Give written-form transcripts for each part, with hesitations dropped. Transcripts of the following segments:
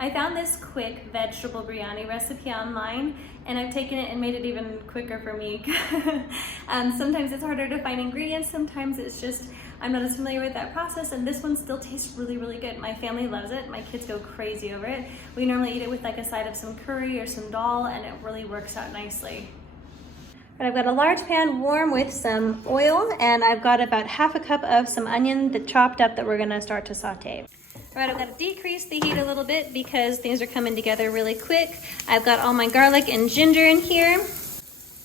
I found this quick vegetable biryani recipe online, and I've taken it and made it even quicker for me. Sometimes it's harder to find ingredients, sometimes it's just I'm not as familiar with that process, and this one still tastes really, really good. My family loves it. My kids go crazy over it. We normally eat it with like a side of some curry or some dal, and it really works out nicely. But I've got a large pan warm with some oil, and I've got about half a cup of some onion that chopped up that we're gonna start to saute. All right, I've got to decrease the heat a little bit because things are coming together really quick. I've got all my garlic and ginger in here.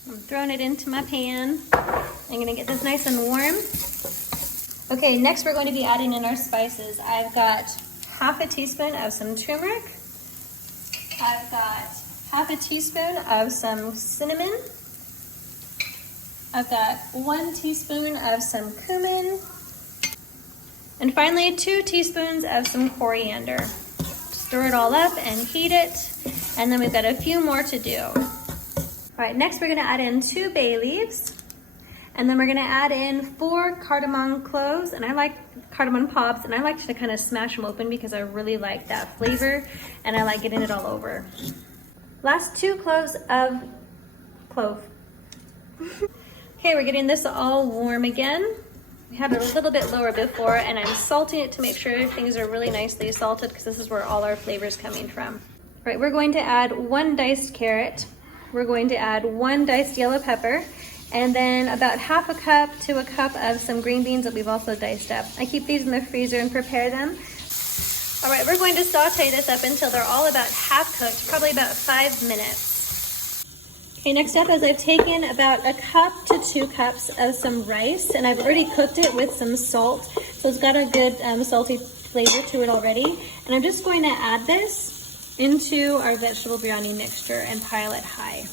I'm throwing it into my pan. I'm gonna get this nice and warm. Okay, next we're going to be adding in our spices. I've got half a teaspoon of some turmeric. I've got half a teaspoon of some cinnamon. I've got 1 teaspoon of some cumin. And finally, 2 teaspoons of some coriander. Stir it all up and heat it. And then we've got a few more to do. All right, next we're gonna add in 2 bay leaves. And then we're gonna add in 4 cardamom cloves. And I like cardamom pops, and I like to kind of smash them open because I really like that flavor and I like getting it all over. Last 2 cloves of clove. Okay, we're getting this all warm again. We had it a little bit lower before, and I'm salting it to make sure things are really nicely salted because this is where all our flavor's coming from. All right, we're going to add 1 diced carrot. We're going to add 1 diced yellow pepper, and then about half a cup to a cup of some green beans that we've also diced up. I keep these in the freezer and prepare them. All right, we're going to saute this up until they're all about half cooked, probably about 5 minutes. Okay, next up is I've taken about a cup to 2 cups of some rice, and I've already cooked it with some salt, so it's got a good salty flavor to it already. And I'm just going to add this into our vegetable biryani mixture and pile it high.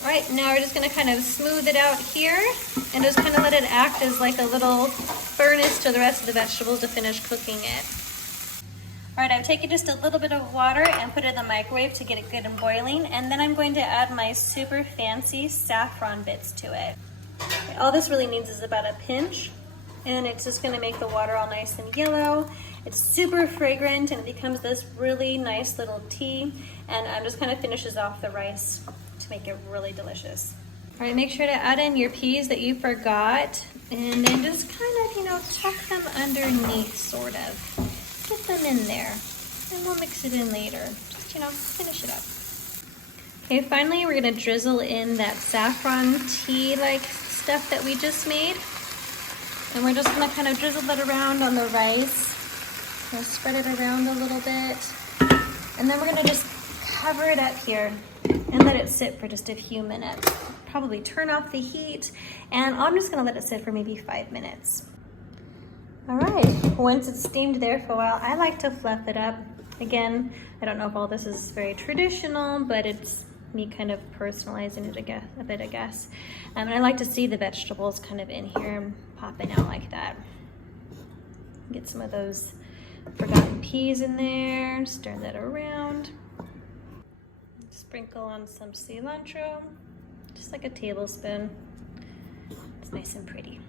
All right, now we're just gonna kind of smooth it out here and just kind of let it act as like a little furnace to the rest of the vegetables to finish cooking it. All right, I've taken just a little bit of water and put it in the microwave to get it good and boiling, and then I'm going to add my super fancy saffron bits to it. Okay, all this really needs is about a pinch, and it's just gonna make the water all nice and yellow. It's super fragrant, and it becomes this really nice little tea, and just kind of finishes off the rice to make it really delicious. All right, make sure to add in your peas that you forgot, and then just kind of, tuck them underneath, sort of. Get them in there, and we'll mix it in later. Just, finish it up. Okay, finally we're gonna drizzle in that saffron tea-like stuff that we just made. And we're just gonna kind of drizzle that around on the rice. Spread it around a little bit. And then we're gonna just cover it up here and let it sit for just a few minutes. Probably turn off the heat, and I'm just gonna let it sit for maybe 5 minutes. All right, once it's steamed there for a while, I like to fluff it up. Again, I don't know if all this is very traditional, but it's me kind of personalizing it a bit, I guess. And I like to see the vegetables kind of in here popping out like that. Get some of those forgotten peas in there, stir that around. Sprinkle on some cilantro, just like a tablespoon. It's nice and pretty.